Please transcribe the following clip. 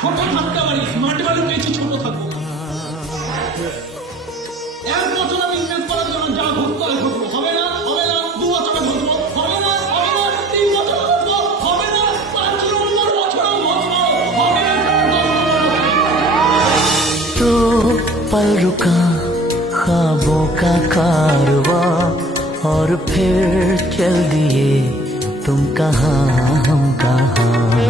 ছোট থাকতে পারি, মাটি বাড়ি পেয়েছি, ছোট থাকবো। 1 বছর আমি ইনভেস্ট করার জন্য যা ঘটতে হয় ঘটবো, হবে না, হবে না, 2 বছরে ঘটবো, হবে না, হবে না, 3 বছরে ঘটবো, হবে না, 5 নম্বর বছরেও ঘটবো, হবে না। तो पल रुका ख्वाबों का कारवां और फिर चल दिए तुम कहाँ हम कहाँ।